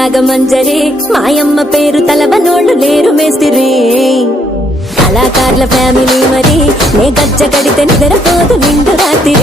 నాగమంజరి మాయమ్మ పేరు తలవనోళ్ళు లేరు మేస్తిరి కళాకారుల ఫ్యామిలీ మరి నే గజ్జ కడితే నిద్రపోదు నిండు రాత్రి